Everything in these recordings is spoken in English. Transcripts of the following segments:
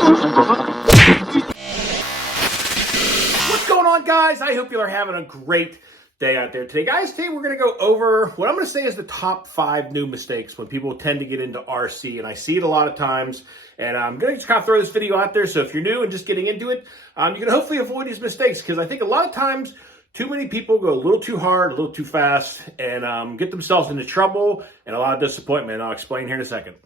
What's going on, guys? I hope you are having a great day out there today. Guys, today we're going to go over what I'm going to say is the top 5 new mistakes when people tend to get into RC, and I see it a lot of times, and I'm going to just kind of throw this video out there, so if you're new and just getting into it, you can hopefully avoid these mistakes, because I think a lot of times too many people go a little too hard, a little too fast, and get themselves into trouble and a lot of disappointment. I'll explain here in a second.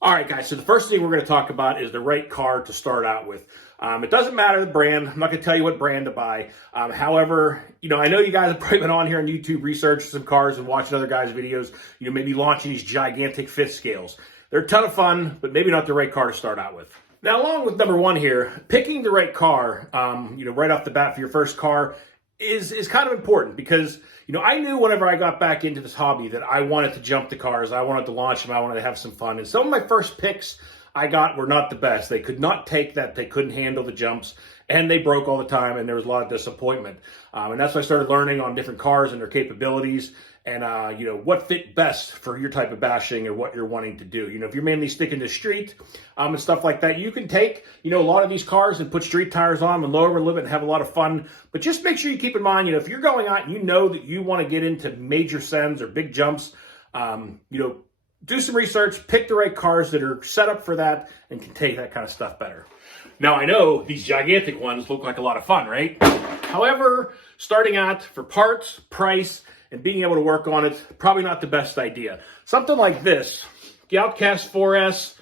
All right, guys, so the first thing we're going to talk about is the right car to start out with. It doesn't matter the brand. I'm not going to tell you what brand to buy. However, I know you guys have probably been on here on YouTube researching some cars and watching other guys' videos, maybe launching these gigantic fifth scales. They're a ton of fun, but maybe not the right car to start out with. Now, along with number 1 here, picking the right car, right off the bat for your first car is kind of important because, I knew whenever I got back into this hobby that I wanted to jump the cars, I wanted to launch them, I wanted to have some fun. And some of my first picks I got were not the best. They could not take that. They couldn't handle the jumps, and they broke all the time, and there was a lot of disappointment. And that's when I started learning on different cars and their capabilities and, what fit best for your type of bashing or what you're wanting to do. If you're mainly sticking to street and stuff like that, you can take, a lot of these cars and put street tires on them and lower them a little bit and have a lot of fun. But just make sure you keep in mind, if you're going out and you know that you want to get into major sends or big jumps, do some research, pick the right cars that are set up for that and can take that kind of stuff better. Now, I know these gigantic ones look like a lot of fun, right? However, starting out for parts, price, and being able to work on it, probably not the best idea. Something like this, the Outcast 4S,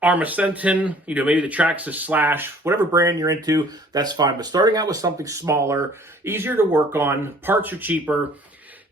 Bars&tone, maybe the Traxxas Slash, whatever brand you're into, that's fine. But starting out with something smaller, easier to work on, parts are cheaper,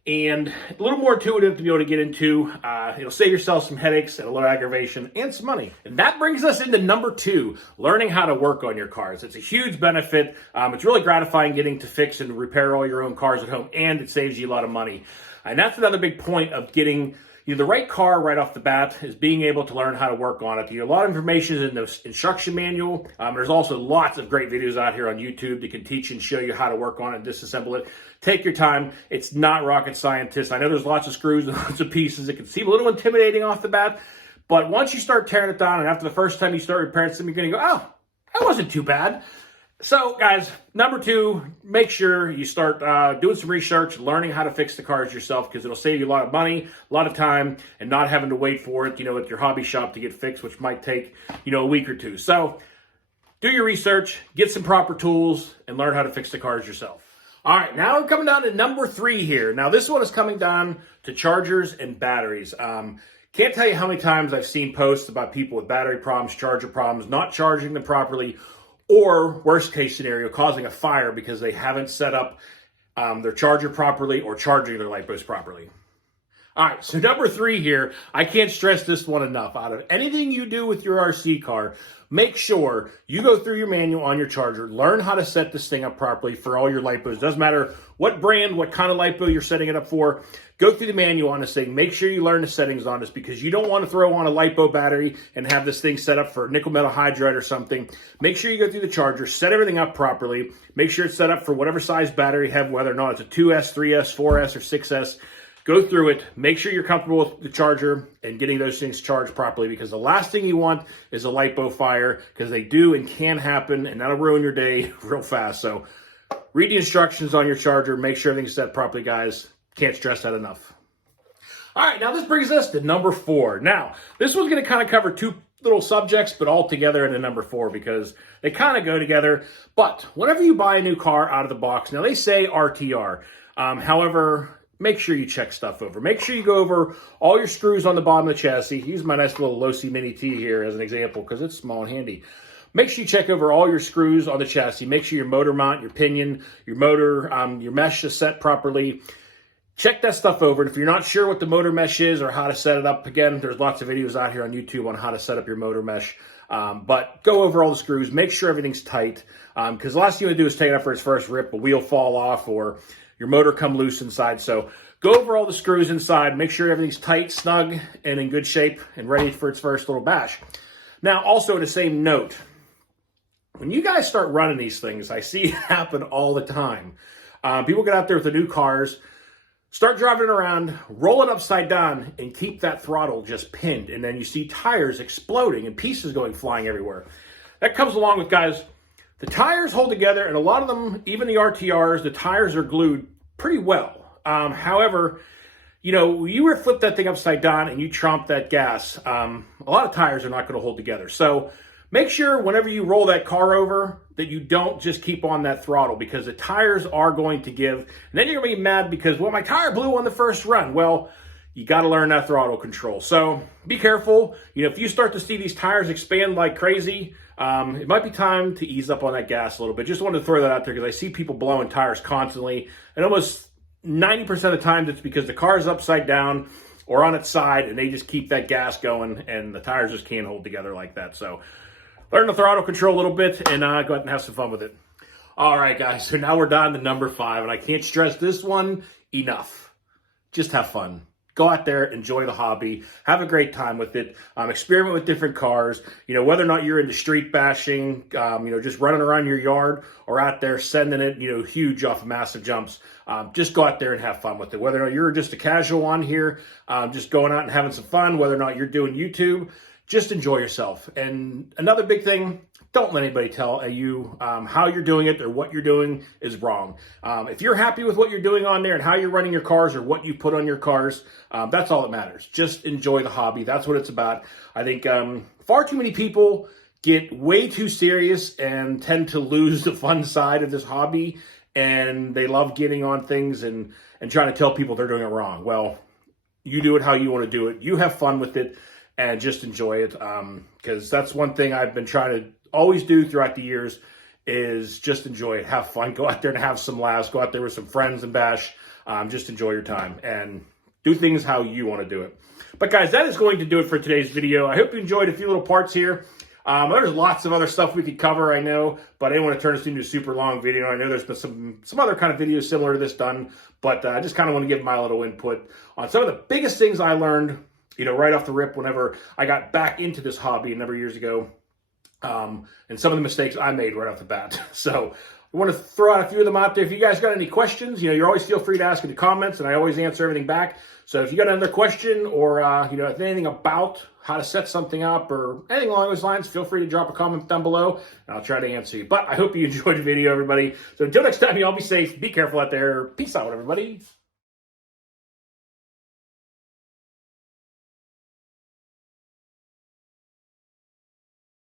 and a little more intuitive to be able to get into. It'll save yourself some headaches and a little aggravation and some money. And that brings us into number 2, learning how to work on your cars. It's a huge benefit. It's really gratifying getting to fix and repair all your own cars at home, and it saves you a lot of money. And that's another big point of getting the right car right off the bat is being able to learn how to work on it. A lot of information is in the instruction manual. There's also lots of great videos out here on YouTube that can teach and show you how to work on it and disassemble it. Take your time. It's not rocket scientist. I know there's lots of screws and lots of pieces. It can seem a little intimidating off the bat, but once you start tearing it down and after the first time you start repairing something, you're going to go, oh, that wasn't too bad. So, guys, number 2, make sure you start doing some research, learning how to fix the cars yourself, because it'll save you a lot of money, a lot of time, and not having to wait for it, at your hobby shop to get fixed, which might take, a week or 2. So, do your research, get some proper tools, and learn how to fix the cars yourself. All right, now we're coming down to number 3 here. Now, this one is coming down to chargers and batteries. Can't tell you how many times I've seen posts about people with battery problems, charger problems, not charging them properly, or worst case scenario, causing a fire because they haven't set up their charger properly or charging their LiPos properly. All right, so number 3 here, I can't stress this one enough. Out of anything you do with your RC car, make sure you go through your manual on your charger, learn how to set this thing up properly for all your LiPos. Doesn't matter what brand, what kind of LiPo you're setting it up for. Go through the manual on this thing. Make sure you learn the settings on this because you don't want to throw on a LiPo battery and have this thing set up for nickel metal hydride or something. Make sure you go through the charger, set everything up properly. Make sure it's set up for whatever size battery you have, whether or not it's a 2S, 3S, 4S, or 6S. Go through it, make sure you're comfortable with the charger and getting those things charged properly because the last thing you want is a LiPo fire because they do and can happen and that'll ruin your day real fast. So read the instructions on your charger, make sure everything's set properly, guys. Can't stress that enough. All right, now this brings us to number 4. Now, this one's going to kind of cover 2 little subjects, but all together into number 4 because they kind of go together. But whenever you buy a new car out of the box, now they say RTR. However, make sure you check stuff over. Make sure you go over all your screws on the bottom of the chassis. Use my nice little Losi Mini T here as an example because it's small and handy. Make sure you check over all your screws on the chassis. Make sure your motor mount, your pinion, your motor, your mesh is set properly. Check that stuff over. And if you're not sure what the motor mesh is or how to set it up, again, there's lots of videos out here on YouTube on how to set up your motor mesh. But go over all the screws. Make sure everything's tight because the last thing you want to do is take it up for its first rip, a wheel fall off, or your motor come loose inside. So go over all the screws inside. Make sure everything's tight, snug, and in good shape and ready for its first little bash. Now, also the same note, when you guys start running these things, I see it happen all the time. People get out there with the new cars, Start driving it around, roll it upside down, and keep that throttle just pinned. And then you see tires exploding and pieces going flying everywhere. That comes along with, guys, the tires hold together, and a lot of them, even the RTRs, the tires are glued pretty well. However, you know, you were to flip that thing upside down and you tromp that gas, a lot of tires are not going to hold together. So make sure whenever you roll that car over that you don't just keep on that throttle, because the tires are going to give. And then you're going to be mad because, well, my tire blew on the first run. Well, you got to learn that throttle control. So be careful. You know, if you start to see these tires expand like crazy, it might be time to ease up on that gas a little bit. Just wanted to throw that out there because I see people blowing tires constantly, and almost 90% of the time it's because the car is upside down or on its side, and they just keep that gas going, and the tires just can't hold together like that. So learn the throttle control a little bit, and go ahead and have some fun with it. All right, guys, so now we're down to number 5, and I can't stress this one enough. Just have fun. Go out there, enjoy the hobby, have a great time with it, experiment with different cars. You know, whether or not you're into street bashing, you know, just running around your yard, or out there sending it, you know, huge off massive jumps. Just go out there and have fun with it. Whether or not you're just a casual on here, just going out and having some fun, whether or not you're doing YouTube, just enjoy yourself. And another big thing, don't let anybody tell you how you're doing it or what you're doing is wrong. If you're happy with what you're doing on there and how you're running your cars or what you put on your cars, that's all that matters. Just enjoy the hobby. That's what it's about. I think far too many people get way too serious and tend to lose the fun side of this hobby, and they love getting on things and trying to tell people they're doing it wrong. Well, you do it how you want to do it. You have fun with it and just enjoy it, because that's one thing I've been trying to always do throughout the years is just enjoy it, have fun, go out there and have some laughs, go out there with some friends and bash, just enjoy your time and do things how you want to do it. But guys, that is going to do it for today's video. I hope you enjoyed a few little parts here. There's lots of other stuff we could cover, I know, but I didn't want to turn this into a super long video. I know there's been some other kind of videos similar to this done, but I just kind of want to give my little input on some of the biggest things I learned, you know, right off the rip whenever I got back into this hobby a number of years ago. And some of the mistakes I made right off the bat. So I want to throw out a few of them out there. If you guys got any questions, you know, you're always feel free to ask in the comments, and I always answer everything back. So if you got another question, or, you know, if anything about how to set something up or anything along those lines, feel free to drop a comment down below and I'll try to answer you. But I hope you enjoyed the video, everybody. So until next time, you all be safe, be careful out there. Peace out, everybody.